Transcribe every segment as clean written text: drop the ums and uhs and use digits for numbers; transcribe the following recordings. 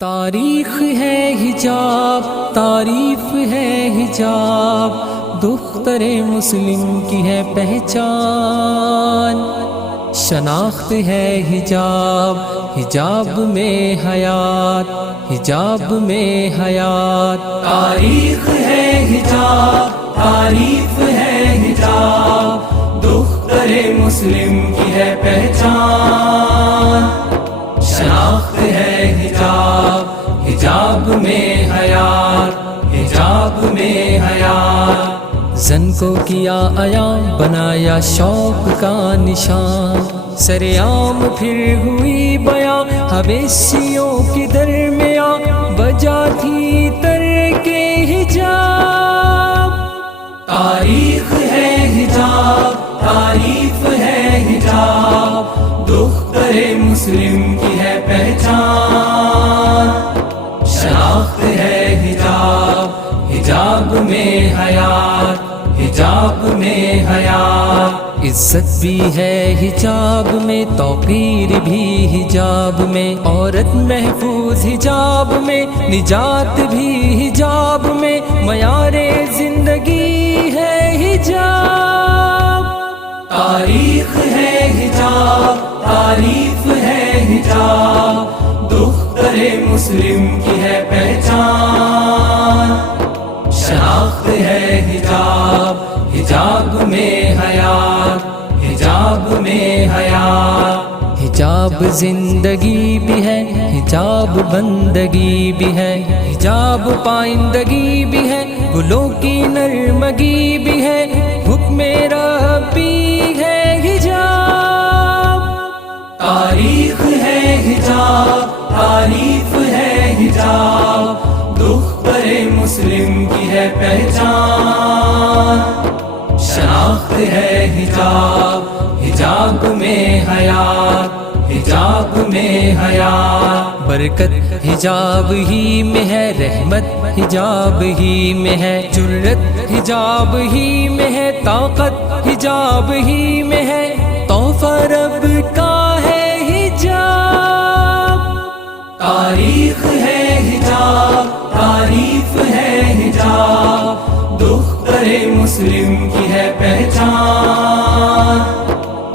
تاریخ ہے حجاب، تعریف ہے حجاب، دختر مسلم کی ہے پہچان، شناخت ہے حجاب، حجاب میں حیات، حجاب میں حیات۔ تاریخ ہے حجاب، تعریف ہے حجاب، دختر مسلم کی ہے پہچان، شناخت ہے حجاب، حجاب میں حیات، حجاب میں حیات۔ زن کو کیا عیاں، بنایا شوق کا نشان، سرعام پھر ہوئی بیاں، حبیشیوں کے درمیان وجہ تھی ترک حجاب۔ تاریخ ہے حجاب، تعریف ہے حجاب، دختر مسلم کی ہے پہچان، شناخت ہے حجاب، حجاب میں حیات، حجاب میں حیات۔ عزت بھی ہے حجاب میں، توقیر بھی حجاب میں، عورت محفوظ حجاب میں، نجات بھی حجاب میں، معیار زندگی ہے حجاب۔ تاریخ ہے حجاب، تعریف ہے حجاب، دختر مسلم کی ہے پہچان، شناخت ہے حجاب، حجاب میں حیات، حجاب میں حیات۔ حجاب زندگی بھی ہے، حجاب بندگی بھی ہے، حجاب پائندگی بھی ہے، گلوں کی نرمگی بھی ہے، حکم ربی ہے حجاب۔ تاریخ ہے حجاب، تعریف ہے حجاب، دختر مسلم کی ہے پہچان، شناخت ہے حجاب، حجاب میں حیات، حجاب میں حیات۔ برکت حجاب ہی میں ہے، رحمت حجاب ہی میں ہے، جرت حجاب ہی میں ہے، طاقت حجاب ہی میں ہے، تحفہ رب کا ہے حجاب۔ تاریخ ہے حجاب، تعریف ہے حجاب، دختر مسلم کی ہے پہچان،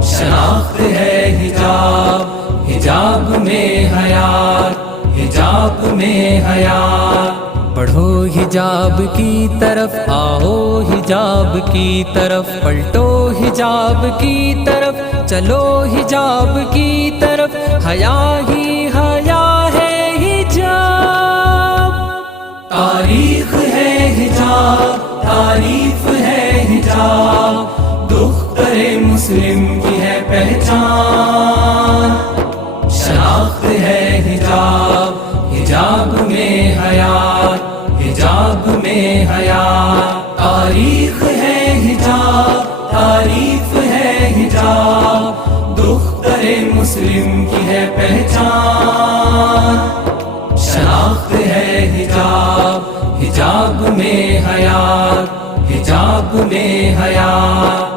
شناخت ہے حجاب، حجاب میں حیات، حجاب میں حیات۔ بڑھو حجاب کی طرف، آؤ حجاب کی طرف، پلٹو حجاب کی طرف، چلو حجاب کی طرف، حیا ہی حیا ہے حجاب۔ تاریخ ہے حجاب، تعریف ہے حجاب، دختر مسلم کی ہے پہچان، شناخت ہے حجاب، حجاب میں حیات، حجاب میں حیات۔ تاریخ ہے حجاب، تعریف ہے حجاب، دختر مسلم کی ہے پہچان، شناخت ہے حجاب، حجاب میں حیات، حجاب میں حیات۔